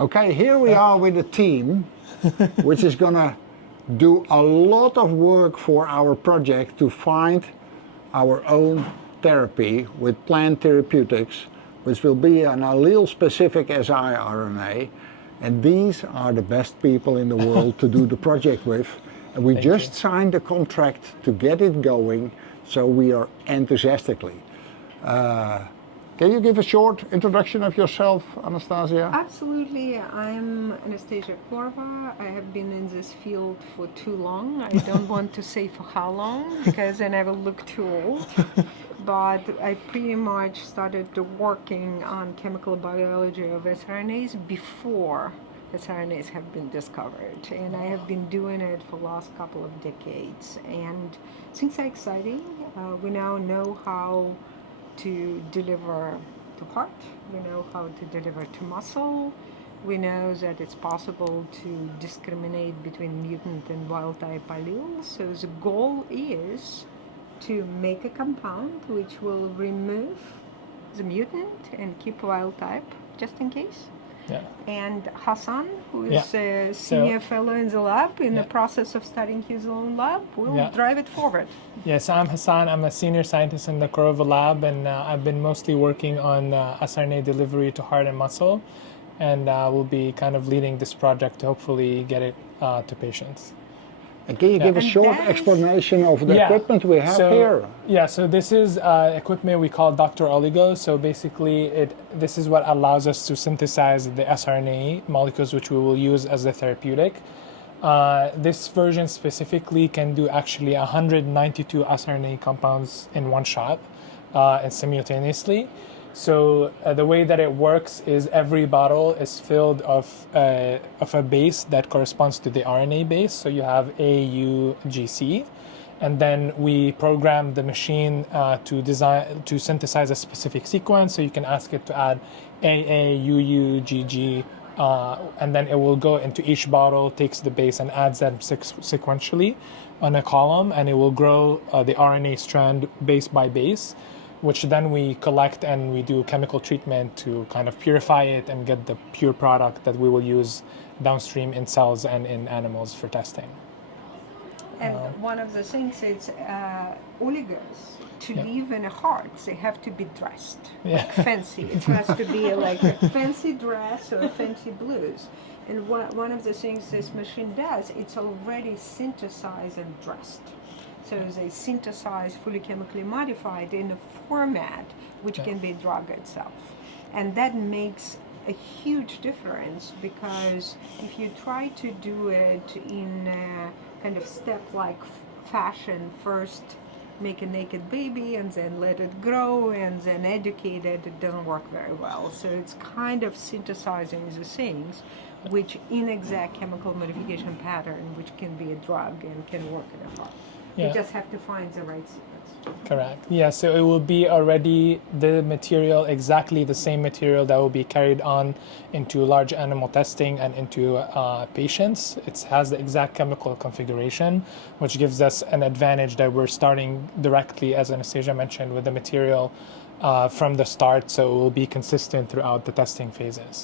Okay, here we are with a team which is going to do a lot of work for our project to find our own therapy with PLaN Therapeutics, which will be an allele-specific siRNA. And these are the best people in the world to do the project with. And we just signed a contract to get it going, so we are enthusiastically. Can you give a short introduction of yourself, Anastasia? Absolutely. I'm Anastasia Korva. I have been in this field for too long. I don't want to say for how long, because I never look too old. But I pretty much started working on chemical biology of siRNAs before siRNAs have been discovered. And I have been doing it for the last couple of decades. And things are exciting. We now know how to deliver to heart, we know how to deliver to muscle, we know that it's possible to discriminate between mutant and wild type alleles. So the goal is to make a compound which will remove the mutant and keep wild type just in case. Yeah. And Hassan, who is a senior fellow in the lab, in the process of starting his own lab, will drive it forward. Yes, I'm Hassan. I'm a senior scientist in the Korva lab, and I've been mostly working on siRNA delivery to heart and muscle, and will be kind of leading this project to hopefully get it to patients. And can you give a short explanation of the equipment we have here? Yeah, so this is equipment we call Dr. Oligo. So basically, this is what allows us to synthesize the siRNA molecules which we will use as the therapeutic. This version specifically can do actually 192 siRNA compounds in one shot and simultaneously. So the way that it works is every bottle is filled of a base that corresponds to the RNA base. So you have AUGC, and then we program the machine to synthesize a specific sequence. So you can ask it to add AAUUGG, and then it will go into each bottle, takes the base, and adds them sequentially on a column, and it will grow the RNA strand base by base, which then we collect and we do chemical treatment to kind of purify it and get the pure product that we will use downstream in cells and in animals for testing. And one of the things is oligos, to live in a heart, they have to be dressed, like fancy. It has to be like a fancy dress or a fancy blues. And one of the things this machine does, it's already synthesized and dressed. So they synthesize fully chemically modified in a format which can be drug itself. And that makes a huge difference, because if you try to do it in a kind of step-like fashion, first make a naked baby and then let it grow and then educate it, it doesn't work very well. So it's kind of synthesizing the things which in exact chemical modification pattern, which can be a drug and can work in a heart. You just have to find the right sequence. Correct. Yeah, so it will be already the material, exactly the same material that will be carried on into large animal testing and into patients. It has the exact chemical configuration, which gives us an advantage that we're starting directly, as Anastasia mentioned, with the material from the start, so it will be consistent throughout the testing phases.